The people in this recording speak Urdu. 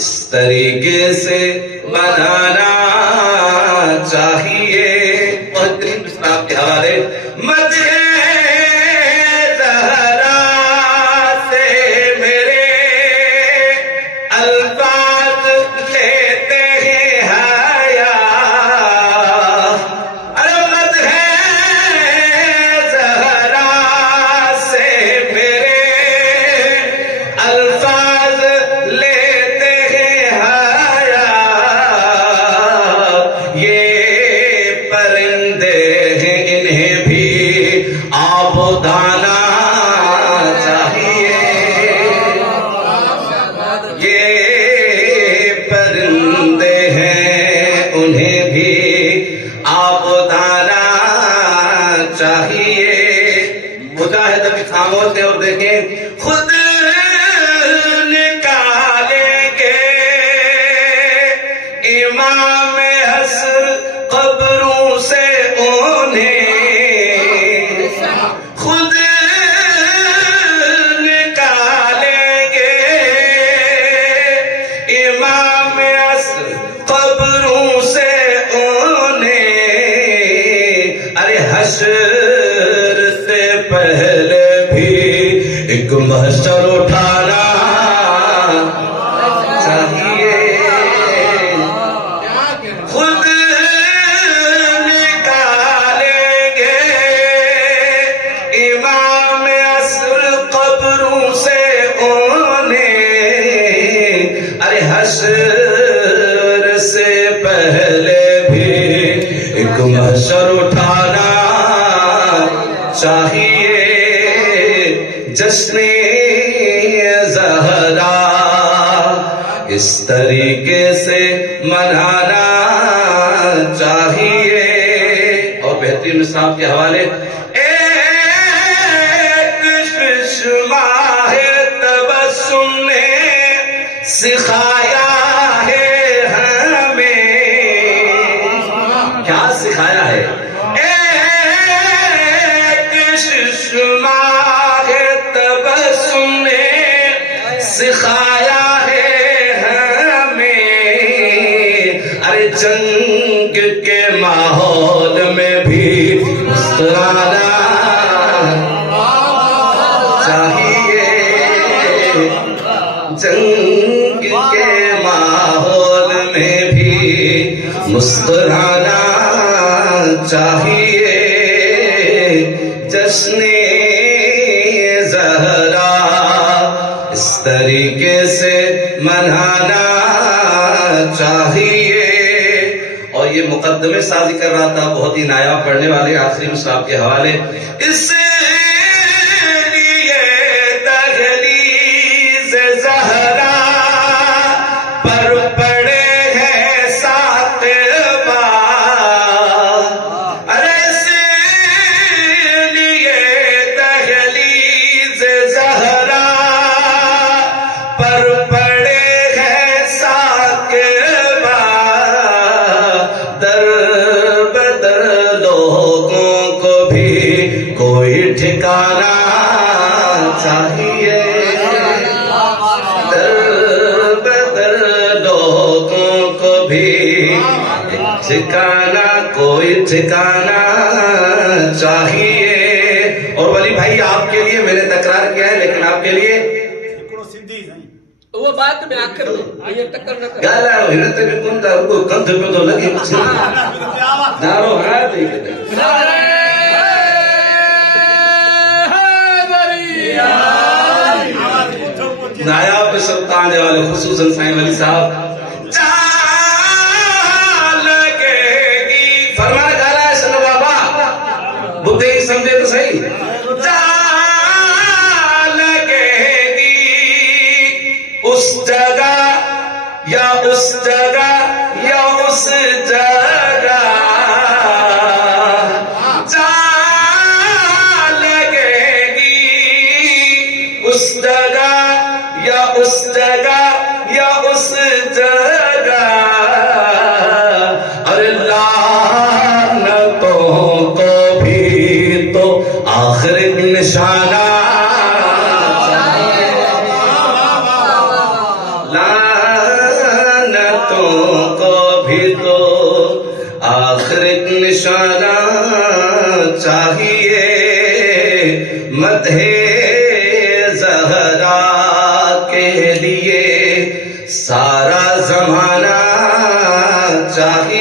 اس طریقے سے بنانا چاہیے. بہترین مصرع کے حوالے مدح زہرا سے میرے الفاظ لیتے ہیں حیا. ارے مدح زہرا سے میرے الفاظ لیتے ہیں حیا. یہ پرندے ہیں انہیں بھی آب و دانا چاہیے. یہ پرندے ہیں انہیں بھی آب و دانا چاہیے. مجاہد ابھی خاموش ہے اور دیکھیں خود نکالیں گے امام حسر قبروں سے انہیں. خود نکالیں گے امام حسر قبروں سے انہیں. ارے حشر سے پہلے بھی ایک محشر اٹھانا چاہیے. خود نکالیں گے امام عصر قبروں سے انہیں. ارے حشر سے پہلے بھی ایک محشر اٹھانا چاہیے. جشن زہرا اس طریقے سے منانا چاہیے. اور بہترین مصرع کے حوالے ایک ششماہ تبسم نے سکھایا ہے ہمیں. کیا سکھایا ہے؟ ایک ششماہ تبسم نے سکھایا ہے ہمیں. ارے جنگ کے ماحول میں بھی مسکرانا چاہیے. جنگ کے ماحول میں بھی مسکرانا چاہیے. جشن زہرا اس طریقے سے منانا چاہیے. اور یہ مقدمے سازی کر رہا تھا بہت ہی نایاب پڑھنے والے آخری مصرع کے حوالے. اس لیے دہلیز زہرا پر پڑے ہیں سات بار. ارے اس لیے دہلیز زہرا پر پڑے ہیں سات بار. در بدر لوگوں کو بھی کوئی ٹھکانا چاہیے. در بدر لوگوں کو بھی ٹھکانا کوئی ٹھکانا چاہیے. اور ولی بھائی آپ کے لیے میں نے تکرار کیا ہے لیکن آپ کے لیے وہ بات میں آخر میں یہ ٹکر نہ کر گالا ہنت میں کون تھا کو کندھ پہ تو لگی کچھ نارو ہاتھ نایاب سلطان والے خصوصاً سائیں ولی صاحب فرمانا گالا ہے سنو بابا بدھے ہی سمجھے تو صحیح. اس جگہ یا اس جگہ یا اس جگہ جا لگے گی. اس جگہ یا اس جگہ یا اس جگہ. اور لعنتوں کو بھی تو آخر نشانہ نشانہ چاہیے، مدح زہرا کے لیے سارا زمانہ چاہیے۔